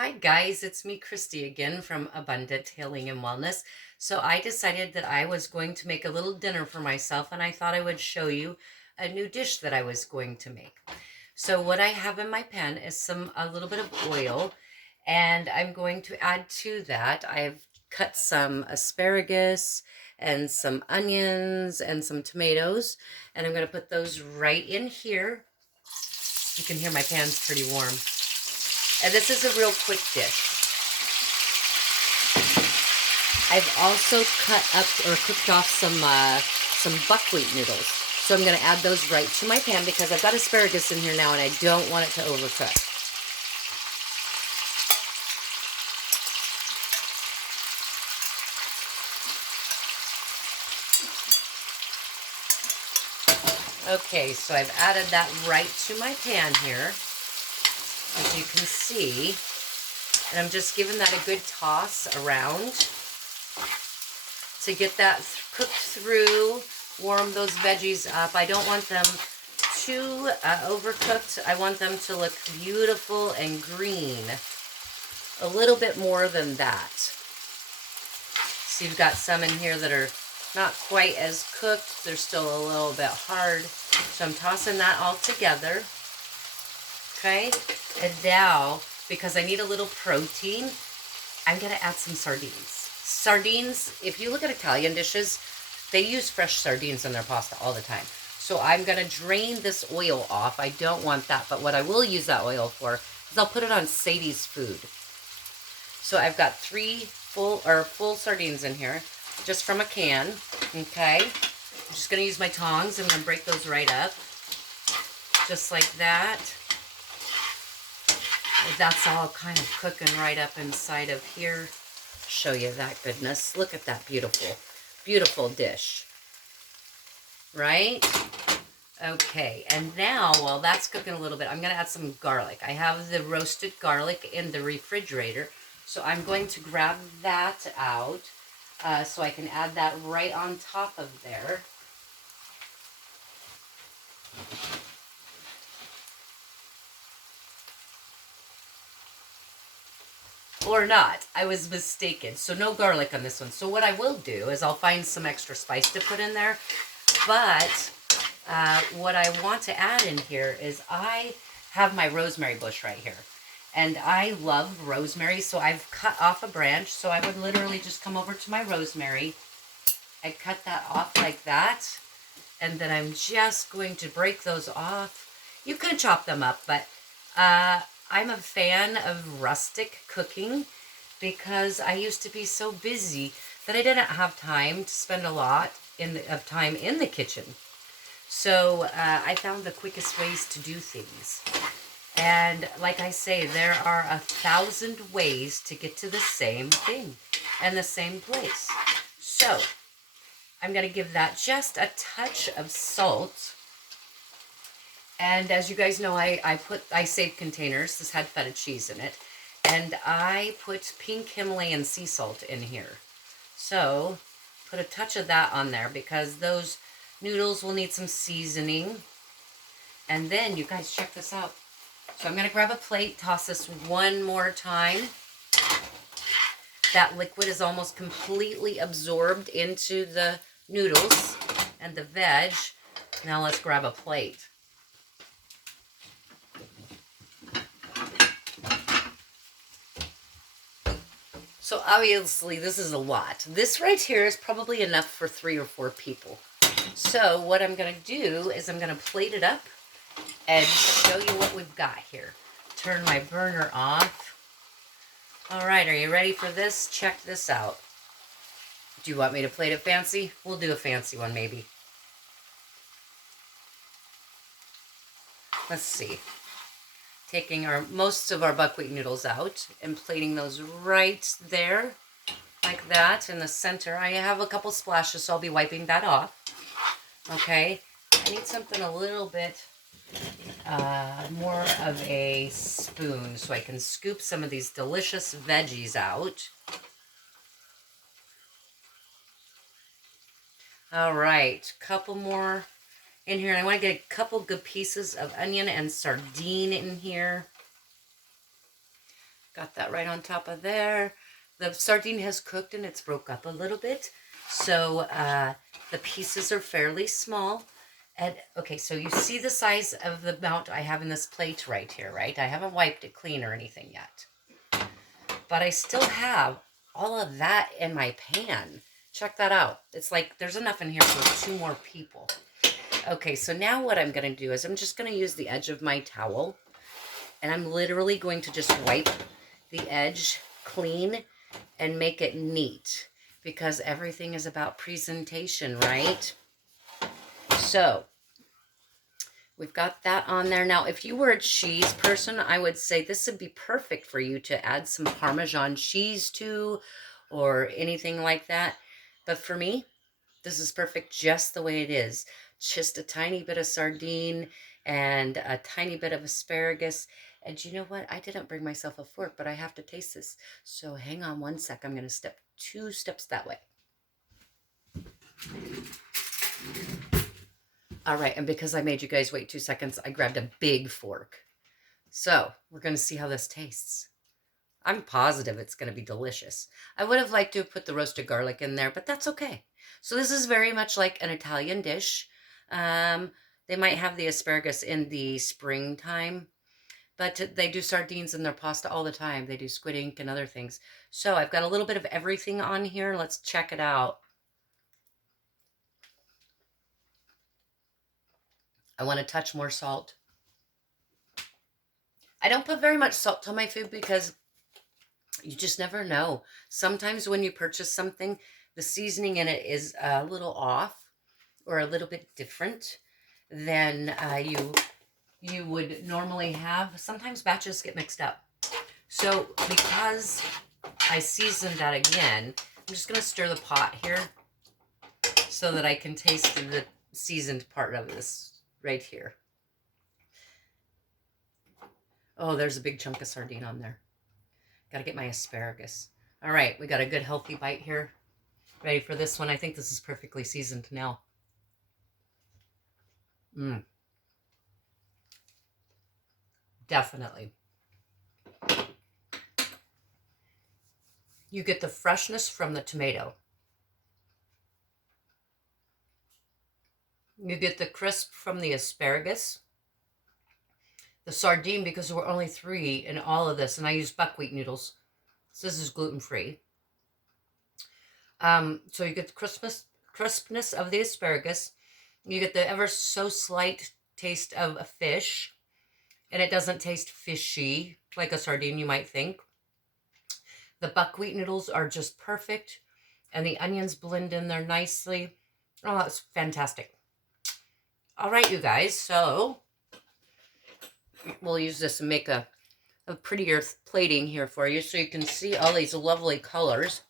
Hi guys, it's me Christy again from Abundant Healing and Wellness. So I decided that I was going to make a little dinner for myself and I thought I would show you a new dish that I was going to make. So what I have in my pan is a little bit of oil, and I'm going to add to that. I've cut some asparagus and some onions and some tomatoes, and I'm going to put those right in here. You can hear my pan's pretty warm. And this is a real quick dish. I've also cut up or cooked off some buckwheat noodles. So I'm going to add those right to my pan because I've got asparagus in here now and I don't want it to overcook. Okay, so I've added that right to my pan here, as you can see. And I'm just giving that a good toss around to get that cooked through, warm those veggies up. I don't want them too overcooked. I want them to look beautiful and green. A little bit more than that. So you've got some in here that are not quite as cooked. They're still a little bit hard. So I'm tossing that all together. Okay, and now, because I need a little protein, I'm going to add some sardines. Sardines, if you look at Italian dishes, they use fresh sardines in their pasta all the time. So I'm going to drain this oil off. I don't want that, but what I will use that oil for is I'll put it on Sadie's food. So I've got three full sardines in here, just from a can, okay? I'm just going to use my tongs. I'm going to break those right up, just like that. That's all kind of cooking right up inside of here. Show you that goodness. Look at that beautiful, beautiful dish. Right? Okay, and now while that's cooking a little bit, I'm going to add some garlic. I have the roasted garlic in the refrigerator, so I'm going to grab that out so I can add that right on top of there. Or not. I was mistaken. So no garlic on this one. So what I will do is I'll find some extra spice to put in there. But what I want to add in here is I have my rosemary bush right here. And I love rosemary, so I've cut off a branch. So I would literally just come over to my rosemary. I cut that off like that. And then I'm just going to break those off. You can chop them up, but I'm a fan of rustic cooking because I used to be so busy that I didn't have time to spend a lot of time in the kitchen. So I found the quickest ways to do things. And like I say, there are 1,000 ways to get to the same thing and the same place. So I'm going to give that just a touch of salt. And as you guys know, I saved containers. This had feta cheese in it. And I put pink Himalayan sea salt in here. So put a touch of that on there because those noodles will need some seasoning. And then you guys check this out. So I'm going to grab a plate, toss this one more time. That liquid is almost completely absorbed into the noodles and the veg. Now let's grab a plate. So obviously this is a lot. This right here is probably enough for 3 or 4 people. So what I'm going to do is I'm going to plate it up and show you what we've got here. Turn my burner off. All right, are you ready for this? Check this out. Do you want me to plate it fancy? We'll do a fancy one maybe. Let's see. Taking most of our buckwheat noodles out and plating those right there, like that, in the center. I have a couple splashes, so I'll be wiping that off. Okay, I need something a little bit more of a spoon so I can scoop some of these delicious veggies out. All right, couple more in here. And I want to get a couple good pieces of onion and sardine in here. Got that right on top of there. The sardine has cooked and it's broke up a little bit. So the pieces are fairly small. And okay, so you see the size of the amount I have in this plate right here, right? I haven't wiped it clean or anything yet. But I still have all of that in my pan. Check that out. It's like there's enough in here for 2 more people. Okay, so now what I'm going to do is I'm just going to use the edge of my towel. And I'm literally going to just wipe the edge clean and make it neat. Because everything is about presentation, right? So, we've got that on there. Now, if you were a cheese person, I would say this would be perfect for you to add some Parmesan cheese to or anything like that. But for me, this is perfect just the way it is. Just a tiny bit of sardine and a tiny bit of asparagus. And you know what? I didn't bring myself a fork, but I have to taste this. So hang on one sec. I'm going to step 2 steps that way. All right, and because I made you guys wait 2 seconds, I grabbed a big fork. So we're going to see how this tastes. I'm positive it's going to be delicious. I would have liked to have put the roasted garlic in there, but that's okay. So this is very much like an Italian dish. They might have the asparagus in the springtime, but they do sardines in their pasta all the time. They do squid ink and other things. So I've got a little bit of everything on here. Let's check it out. I want a touch more salt. I don't put very much salt on my food because you just never know. Sometimes when you purchase something, the seasoning in it is a little off or a little bit different than you would normally have. Sometimes batches get mixed up. So because I seasoned that again, I'm just going to stir the pot here so that I can taste the seasoned part of this right here. Oh, there's a big chunk of sardine on there. Got to get my asparagus. All right, we got a good healthy bite here. Ready for this one? I think this is perfectly seasoned now. Definitely. You get the freshness from the tomato. You get the crisp from the asparagus. The sardine, because we're only 3 in all of this, and I use buckwheat noodles. So this is gluten-free. So you get the crispness of the asparagus. You get the ever so slight taste of a fish. And it doesn't taste fishy like a sardine, you might think. The buckwheat noodles are just perfect. And the onions blend in there nicely. Oh, it's fantastic. All right, you guys. So we'll use this and make a prettier plating here for you so you can see all these lovely colors.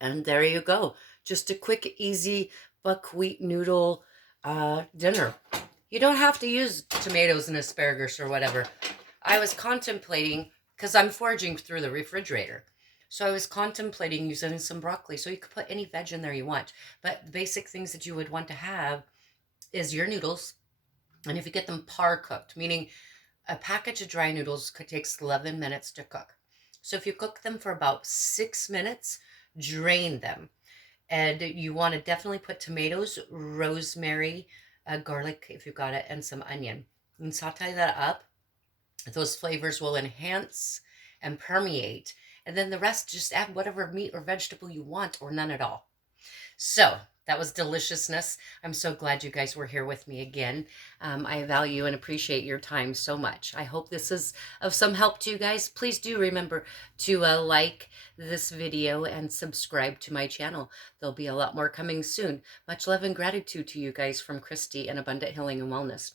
And there you go. Just a quick, easy buckwheat noodle dinner. You don't have to use tomatoes and asparagus or whatever. I was contemplating, because I'm foraging through the refrigerator, so I was contemplating using some broccoli. So you could put any veg in there you want. But the basic things that you would want to have is your noodles. And if you get them par cooked, meaning a package of dry noodles takes 11 minutes to cook. So if you cook them for about 6 minutes, drain them. And you want to definitely put tomatoes, rosemary, garlic if you've got it, and some onion. And saute that up. Those flavors will enhance and permeate. And then the rest, just add whatever meat or vegetable you want or none at all. So that was deliciousness. I'm so glad you guys were here with me again. I value and appreciate your time so much. I hope this is of some help to you guys. Please do remember to like this video and subscribe to my channel. There'll be a lot more coming soon. Much love and gratitude to you guys from Christy and Abundant Healing and Wellness.